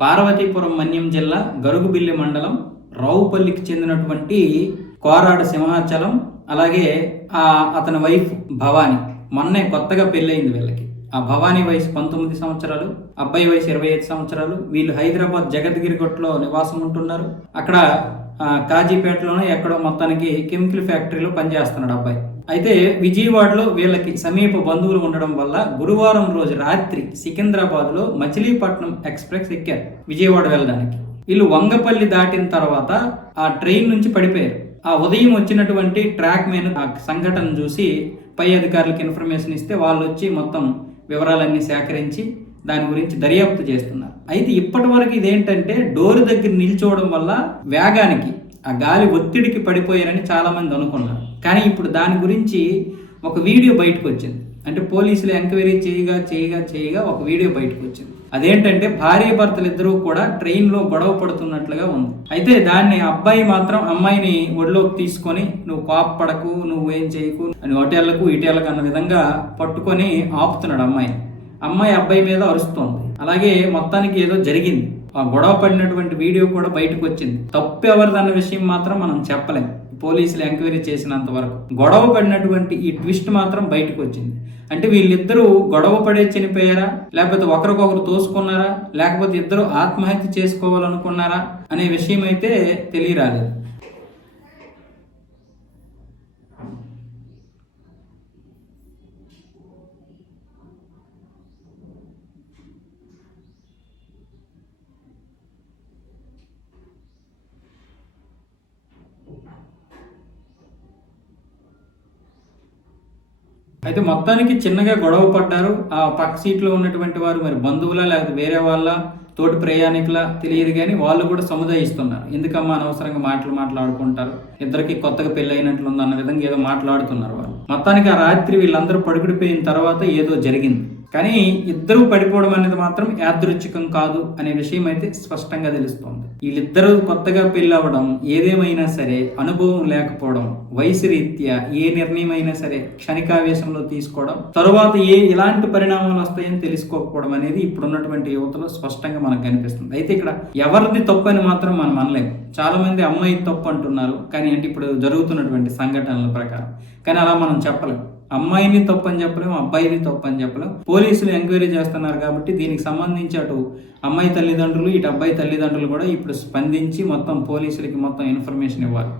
పార్వతీపురం మన్యం జిల్లా గరుగుబిల్లి మండలం రావుపల్లికి చెందినటువంటి కోరాడ సింహాచలం, అలాగే అతని వైఫ్ భవానీ. మొన్నే కొత్తగా పెళ్ళయింది వీళ్ళకి. ఆ భవానీ వయసు 19 సంవత్సరాలు, అబ్బాయి వయసు 25 సంవత్సరాలు. వీళ్ళు హైదరాబాద్ జగద్గిరిగుట్టలో నివాసం ఉంటున్నారు. అక్కడ కాజీపేటలోనే ఎక్కడో మొత్తానికి కెమికల్ ఫ్యాక్టరీలో పనిచేస్తున్నాడు అబ్బాయి. అయితే విజయవాడలో వీళ్ళకి సమీప బంధువులు ఉండడం వల్ల గురువారం రోజు రాత్రి సికింద్రాబాద్లో మచిలీపట్నం ఎక్స్ప్రెస్ ఎక్కారు విజయవాడ వెళ్ళడానికి. వీళ్ళు వంగపల్లి దాటిన తర్వాత ఆ ట్రైన్ నుంచి పడిపోయారు. ఆ ఉదయం వచ్చినటువంటి ట్రాక్ మీద ఆ సంఘటన చూసి పై అధికారులకు ఇన్ఫర్మేషన్ ఇస్తే వాళ్ళు వచ్చి మొత్తం వివరాలన్నీ సేకరించి దాని గురించి దర్యాప్తు చేస్తున్నారు. అయితే ఇప్పటి వరకు ఇదేంటంటే డోరు దగ్గర నిల్చోవడం వల్ల వేగానికి ఆ గాలి ఒత్తిడికి పడిపోయారని చాలా మంది అనుకున్నారు. కానీ ఇప్పుడు దాని గురించి ఒక వీడియో బయటకు వచ్చింది. అంటే పోలీసులు ఎంక్వైరీ చేయగా ఒక వీడియో బయటకు వచ్చింది. అదేంటంటే భార్య భర్తలు ఇద్దరూ కూడా ట్రైన్లో గొడవ పడుతున్నట్లుగా ఉంది. అయితే దాన్ని అబ్బాయి మాత్రం అమ్మాయిని ఒడిలోకి తీసుకొని నువ్వు కోపపడకు, నువ్వేం చేయకు అని హోటళ్లకు ఇటేళ్లకు అన్న విధంగా పట్టుకొని ఆపుతున్నాడు అమ్మాయి అబ్బాయి మీద అరుస్తోంది. అలాగే మొత్తానికి ఏదో జరిగింది. ఆ గొడవ పడినటువంటి వీడియో కూడా బయటకు వచ్చింది. తప్పు ఎవరిదన్న విషయం మాత్రం మనం చెప్పలేం పోలీసులు ఎంక్వైరీ చేసినంత వరకు. గొడవ పడినటువంటి ఈ ట్విస్ట్ మాత్రం బయటకు వచ్చింది. అంటే వీళ్ళిద్దరూ గొడవ పడే చనిపోయారా, లేకపోతే ఒకరికొకరు తోసుకున్నారా, లేకపోతే ఇద్దరు ఆత్మహత్య చేసుకోవాలనుకున్నారా అనే విషయం అయితే తెలియరాలేదు. అయితే మొత్తానికి చిన్నగా గొడవ పడ్డారు. ఆ పక్క సీట్లో ఉన్నటువంటి వారు మరి బంధువులా లేకపోతే వేరే వాళ్ళ తోటి ప్రయాణికులా తెలియదు, కానీ వాళ్ళు కూడా సముదాయిస్తున్నారు. ఎందుకమ్మా అనవసరంగా మాట్లాడుకుంటారు, ఇద్దరికి కొత్తగా పెళ్లి అయినట్లుంది అన్న విధంగా ఏదో మాట్లాడుతున్నారు వాళ్ళు. మొత్తానికి ఆ రాత్రి వీళ్ళందరూ పడుకుడిపోయిన తర్వాత ఏదో జరిగింది. కానీ ఇద్దరు పడిపోవడం అనేది మాత్రం యాదృచ్ఛికం కాదు అనే విషయం అయితే స్పష్టంగా తెలుస్తోంది. వీళ్ళిద్దరూ కొత్తగా పెళ్లి అవ్వడం, ఏదేమైనా సరే అనుభవం లేకపోవడం, వయసు రీత్యా ఏ నిర్ణయం అయినా సరే క్షణికావేశంలో తీసుకోవడం, తరువాత ఎలాంటి పరిణామాలు వస్తాయని తెలుసుకోకపోవడం అనేది ఇప్పుడున్నటువంటి యువతలో స్పష్టంగా మనకు కనిపిస్తుంది. అయితే ఇక్కడ ఎవరిది తప్పు అని మాత్రం మనం అనలేము. చాలా మంది అమ్మాయి తప్పు అంటున్నారు, కానీ అంటే ఇప్పుడు జరుగుతున్నటువంటి సంఘటనల ప్రకారం. కానీ అలా మనం చెప్పలేం. అమ్మాయిని తప్పు అని చెప్పలేము, అబ్బాయిని తప్పు అని చెప్పలేము. పోలీసులు ఎంక్వైరీ చేస్తున్నారు కాబట్టి దీనికి సంబంధించి అటు అమ్మాయి తల్లిదండ్రులు, ఇటు అబ్బాయి తల్లిదండ్రులు కూడా ఇప్పుడు స్పందించి మొత్తం పోలీసులకి మొత్తం ఇన్ఫర్మేషన్ ఇవ్వాలి.